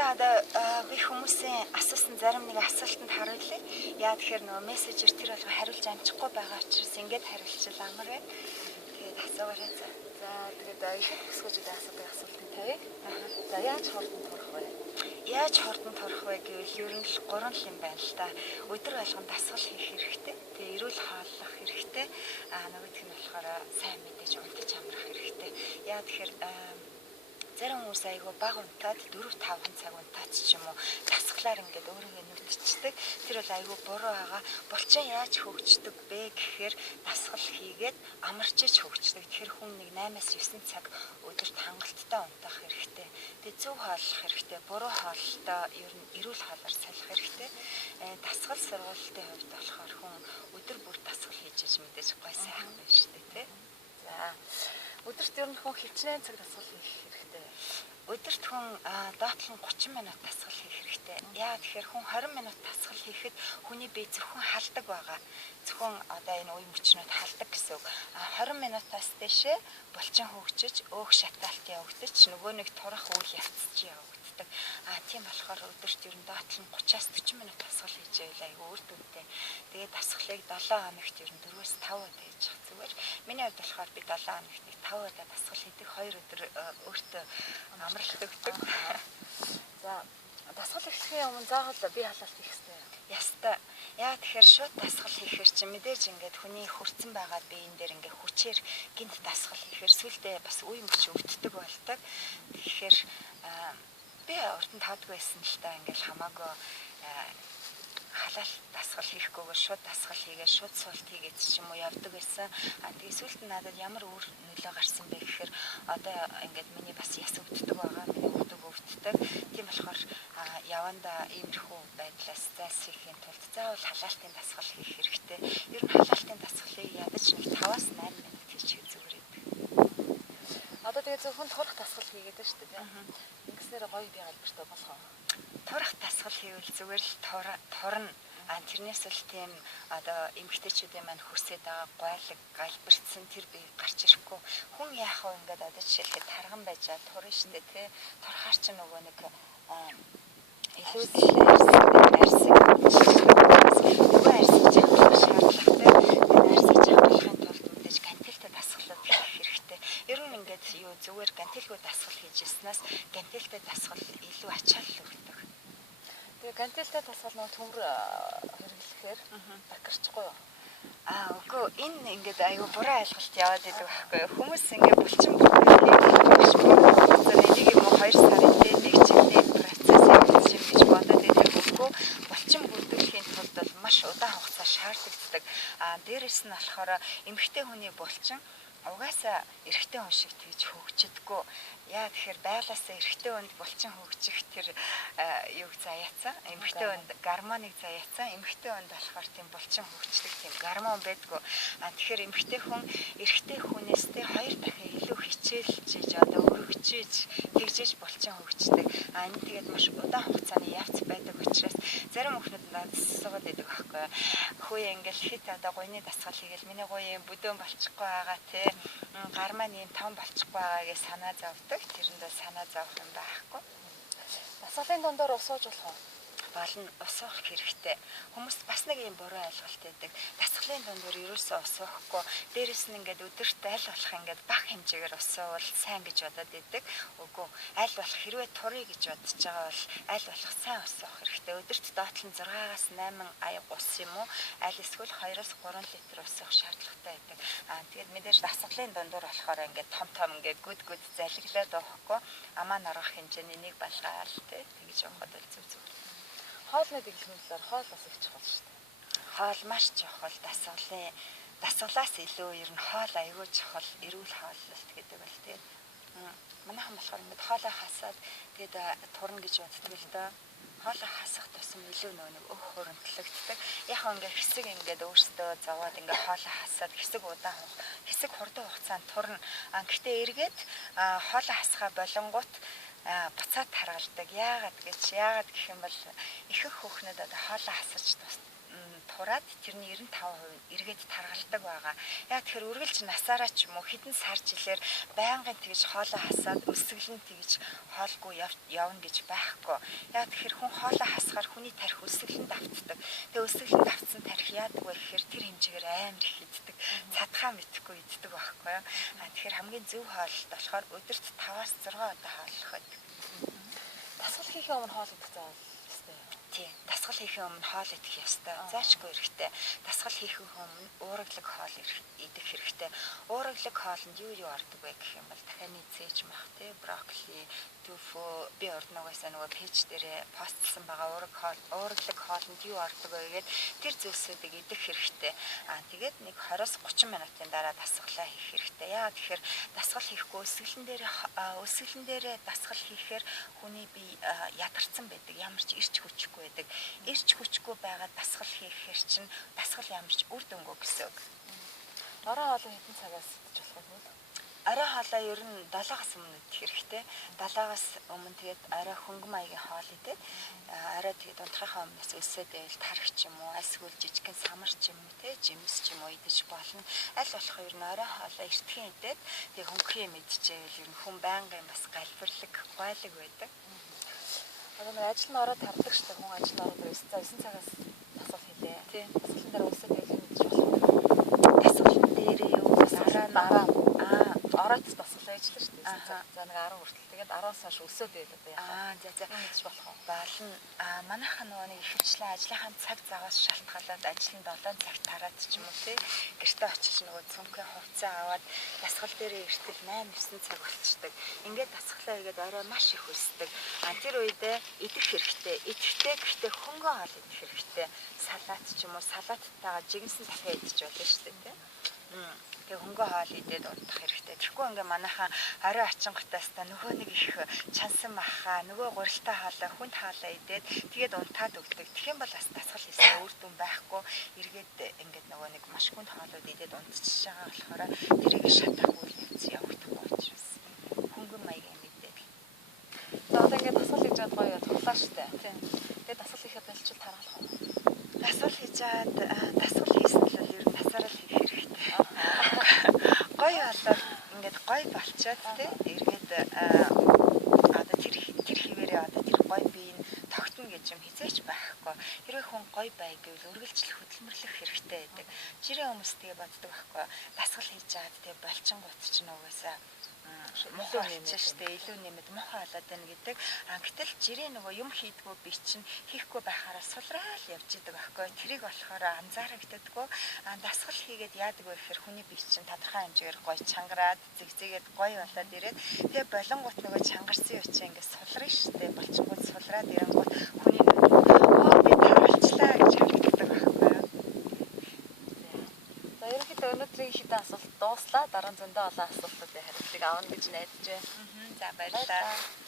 За одоо би хүмүүсийн асуусан зарим нэг асуултанд хариулъя. Яа тэгэхээр нөгөө мессежээр тэр болгоо хариулж амжихгүй байгаа учраас ингэж хариулчихвал амар байна. Тэгээд асуугаарай. За тэгээд их өсгөөжүүдийн асуудаг асуултыг тавья. За яаж хордон турах вэ? Яаж хордон турах вэ гэвэл ер нь л 3 юм байна л да. Өдөр болгон дасгал хийх хэрэгтэй. Тэгээд эрүүл хооллох хэрэгтэй. Нөгөөх нь болохоор сайн мэдээж унтаж амрах хэрэгтэй. Яа тэгэхээр зарим хүмүүс айгүй бага унтаад 4-5 цаг унтаад ч юм уу дасглаар ингээд өөрийгөө нүтчдэг. Тэр бол айгүй буруу байгаа. Булчин яаж хөгждөг бэ гэхээр дасгал хийгээд амарчиж хөгждөг. Тэгэхээр хүн нэг 8-9 цаг өдөрт хангалттай унтах хэрэгтэй. Тэгээ зөв хооллох хэрэгтэй. Буруу хооллолтоо ер нь эрүүл хоолоор салах хэрэгтэй. Дасгал сургалтын хувьд болохоор хүн өдөр бүр дасгал хийж мэдээж гой сайхан байна шүү дээ, тий. За өдөрт ер нь хүн хичнээн цаг дасгал хийх хэрэгтэй. Өдөрт хүн доотлон 30 минут дасгал хийх хэрэгтэй. Яа тэгэхээр хүн 20 минут дасгал хийхэд хүний бие зөвхөн халдаг байгаа. Зөвхөн одоо энэ үе мөчнөд халдаг гэсэн үг. 20 минутаас дэшээ булчин хөгжиж, өөх шатаалт явагдаж, нөгөө нэг турах үйл явц чи явагддаг. Тийм болохоор өдөрт ер нь доотлон 30-аас 40 минут дасгал хийж байвал айгүй үр дүнтэй. Тэгээд дасгалыг 7 хоногт ер нь 4-өөс 5 удаа хийж явах зүгээр. Миний хувьд болохоор би 7 хоногт 5 удаа дасгал хийдэг. 2 өдөр өөртөө амралт өгдөг. За дасгал эхлэхийн өмнө заавал бие халаалт хийх хэрэгтэй. Яста. Яа тэгэхээр шууд дасгал хийхээр чи мэдээж ингээд хүний хүрцэн байгаа биеийн дээр ингээд хүчээр гинт дасгал хийхээр сүлдээ бас үе мөч өвддөг болдог. Тэгэхээр би урд нь таадгүй байсан л та ингээд хамаагүй халаал дасгал хийхгүйгээр шууд дасгал хийгээд шууд суулт хийгээд ч юм уу явдаг байсан. Тэгээ сүүлд нь надад ямар үр нөлөө гарсан бэ гэхээр одоо ингээд миний бас яс өвддөг байгаа. Миний өдөг өвддөг. Тийм болохоор явандаа иймэрхүү байдлаас зайлсхийхийн тулд заавал халаалтын дасгал хийх хэрэгтэй. Ер нь халаалтын дасгалыг ядаж нэг 5-8 минут хийчих зүгээр байдаг. Одоо тэгээ зөвхөн турах дасгал хийгээд байна шүү дээ. Ингэснээр гоё бие албартай болох уу? Турах дасгал хийвэл зүгээр л турна. Тэрнээс л тийм одоо эмэгтэйчүүдийн маань хүсээд байгаа гойлог галбирцсан тэр бие гарч ирэхгүй. Хүн яах вэ ингээд одоо жишээлхэд тарган байжаа турна штэ тий. Турахаар ч нөгөө нэг илүү арсыг нөгөө арсыг чангалах шаардлагатай. Арсыг чангалахын тулд мэдээж гантелтэй дасгалууд хийх хэрэгтэй. Ер нь ингээд юу зүгээр гантелгүй дасгал хийж ирснээс гантелтэй дасгал илүү ачаалал өгдөг. Тэгээ гантелтэй дасгал нөгөө төмөр хэрэглэхээр бакарчгүй юу? Үгүй энэ ингээд аюу буруу ойлголт яваад идэг байхгүй юу? Хүмүүс ингээд булчин бүтээлийг энийг юм уу 2 сарын дээр нэг жилийн процесс явуулж юм гэж бодоод идэг үгүй. Булчин бүрдүүлэхийн тулд бол маш удаан хугацаа шаардлагатай. Дээрээс нь болохоор эмэгтэй хүний булчин угаасаа эрэгтэй хүн шиг тэгж хөгжидэггүй. Яа тэгэхээр байлаасаа эрэгтэй хүнд булчин хөгжих тэр юг заяацсан. Эмэгтэй хүнд гормоныг заяацсан. Эмэгтэй хүнд болохоор тийм булчин хөгждөг тийм гормон байдгүй. Тэгэхээр эмэгтэй хүн эрэгтэй хүнээс тэ 2 дахин илүү хичээлж одоо өргөжж тэгжиж булчин хөгждөг. Энэ тэгээд маш удаан хугацааны явц байдаг учраас зарим хүмүүс надад асуугаад байдаг байхгүй. Хөөе ингээл хит одоо гойны дасгал хийгээл миний гоё юм бүдүүн болчихгүй байгаа те. Гар маань юм том болчихгүй байгаа гэж санаа зовдөг. Тэрэндээ санаа зовх юм байхгүй. Дасгалын дундор ус ууж болох уу? Болно, ус уух хэрэгтэй. Хүмүүс бас нэг юм буруу ойлголт өгдөг. Дасгалын дундор ерөөсөө ус уухгүй. Дээрээс нь ингээд өдөрт аль болох ингээд бага хэмжээгээр ус уувал сайн гэж бодоод идэг. Үгүй, аль болох хэрвээ турыг гэж бодож байгаа бол аль болох сайн ус уух хэрэгтэй. Өдөрт доотлон 6-аас 8 аяг ус юм уу? Аль эсвэл 2-3 литр ус уух шаардлагатай байдаг. Тэгээд мэдээж дасгалын дундор болохоор ингээд том ингээд гүд залглаад уухгүй. Амаа наргах хэмжээний нэг балгаал тэгж явахад бол зөв. Хоолны дэглэмжлэр хоол бас их чухал шүү дээ. Хоол маш чухал. Дасгалаас илүү ер нь хоол аюул чухал. Эрүүл хооллолт гэдэг бол тэгээд манайхан болохоор ингээд хоолоо хасаад тэгээд турна гэж боддог л доо. Хоолоо хасах тусам илүү нэг өөх хөрөнтлөгддөг. Яг ингээд хэсэг ингээд өөртөө зовоод ингээд хоолоо хасаад хэсэг удаан хэсэг хурдан хугацаанд турна. Гэхдээ эргээд хоолоо хасгаа болонгууд буцаад харгалдаг. Яагаад гэх юм бол ихэнх хүүхнүүд одоо хоолоо хасаж тураад тэрний 95% эргээд таргалдаг байгаа. Яг тэгэхээр үргэлж насаараа ч юм уу хэдэн сар жилээр байнгын тэгж хоолоо хасаад өсөглөн тэгж хоолгүй явна гэж байхгүй. Яг тэгэхээр хүн хоолоо хасахаар хүний тарих өсөглөн давтдаг. Тэгээ өсөглөн давтсан тарих яадаг вэ гэхээр тэр хэмжээгээр амар их иддэг. Цадхаа мэдхгүй иддэг байхгүй юу. Тэгэхээр хамгийн зөв хооллолт болохоор өдөрт 5-аас 6 удаа хооллох байдаг. Дасгал хийхээ өмнө хоол идэх заавал ёстой. Тийм, дасгал хийхээ өмнө хоол идэх ёстой. Заашгүй хэрэгтэй. Дасгал хийхээ өмнө уургалаг хоол идэх хэрэгтэй. Уургалаг хоолнд юу ордог вэ гэх юм бол дахианы зээж мах тий, брокколи, тофу, би ордногоосаа нөгөө пэйж дээрээ постлсан байгаа уургалаг хоолнд юу ордог вэ гэгээд тэр зүйлсүүдийг идэх хэрэгтэй. Тэгээд нэг 20-30 минутын дараа дасгалаа хийх хэрэгтэй. Яагаад тэгэхээр дасгал хийхгүй өсөглөн дээрээ дасгал хийхээр хүний бие ядарсан байдаг. Ямар ч ирч хүчгүй байдаг. Ирч хүчгүй байгаа дасгал хийхээр чинь дасгал ямар ч үр дүнгүй гэсэн үг. Орой хоолой хэдэн цагаас идэж болох вэ? Орой хоолой ер нь 7-аас өмнө идэх хэрэгтэй. 7-аас өмнө тэгээд орой хөнгөн маягийн хоол идээд орой тэгээд унтахынхаа өмнөөс өсөөд байвал тарх ч юм уу, альсгүүл жижигхэн самар ч юм уу, жимс ч юм уу идэж болно. Аль болох ер нь орой хоолой эртхэн идээд тэгээд хөнгөн юм идчихвэл ер нь хүн байнгын бас галбирлаг, гойлог байдаг. Одоо нэг ажил нь ороод тавдаг шүү дээ. Хүн ажил нь ороод 9 цагаас дасгал хийлээ. Тийм. Дасгалын дараа өсөөд байвал мэдчих болох. Дасгалын дээрээ юу дараа ороод дасгал ажиллаж шүү дээ. За нэг 10 хүртэл. Тэгээд 10-аас хойш өсөөд байвал одоо яах вэ? За мэдчих болох уу? болно. Манайхан нөгөө нэг ихэвчлэн ажлынхаа цаг загаас шалтгаалаад ажил нь 7 цагт тараад ч юм уу тий. Гэртээ очиж нөгөө цөмхөө хувцас аваад дасгал дээрээ иртэл 8-9 цаг болчихдог. Ингээд дасгалаа хийгээд орой маш их өсдөг. Тэр үедээ идэх хэрэгтэй. Идэхдээ гэхдээ хөнгөн хоол идэх хэрэгтэй. Салат ч юм уу салаттайгаа жигнэсэн дахиад идэж болно шүү дээ тий. Тэгээ хөнгөн хоол идээд унтах хэрэгтэй. Тэгэхгүй ингээ манайхан орой очинготаас та нөгөө нэг их чансан махаа нөгөө гурилтай хоолой хүнд хоолой идээд тэгээд унтаад өгдөг. Тэгэх юм бол бас дасгал хийсэн үр дүн байхгүй. Эргээд ингээд нөгөө нэг маш хүнд хоолойд идээд унтчихж байгаа болохоор тэрийг шатах үйл явц явагдахгүй учраас хөнгөн маягийн мэдээд. За одоо ингээд дасгал хийж байгаа гоё тоглоо штэ. Тийм. Тэгээд дасгал хийхэд болчихвол тархалах уу? Дасгал хийжээд дасгал хийсэн л ер нь насаараа хийх хэрэгтэй. Гоё болоод ингээд гоё болчиход тий эргээд одоо тэр хിവэрээ одоо тэр гоё бие нь тогтно гэж юм хизээч байхгүй. Хэрвээ хүн гоё бай гэвэл үргэлжлэх хөдөлмөрлөх хэрэгтэй байдаг. Жирийн хүмүүс тэгээ боддог байхгүй. Дасгал хийж жаад тэгээ болчингууд чинь угаасаа мохоо хийчихтэй илүү нэмэд мохоо болоод байна гэдэг. Гэтэл жирийн нөгөө юм хийдгүү би чинь хийхгүй байхаараа сулраал явж идэг байхгүй. Тэрийг болохоор анзаарагддаггүй. Дасгал хийгээд яадаг вэ гэхээр хүний бие чинь тодорхой хэмжээгээр гоё чангараад зэгзээгээд гоё болоод ирээд тэгээ болонгууд нөгөө чангарсан юу чи ингээд сулрын штэ болчингууд сулраад ирэнгууд хүний нөгөө би таралчлаа гэж харагддаг байхгүй. За ерөнхийдөө өнөөдрийн хитэн асуулт дууслаа. Дараа нь зөндөө олон асуултуудыг хариултыг авна гэж найдаж байна. За баярлалаа.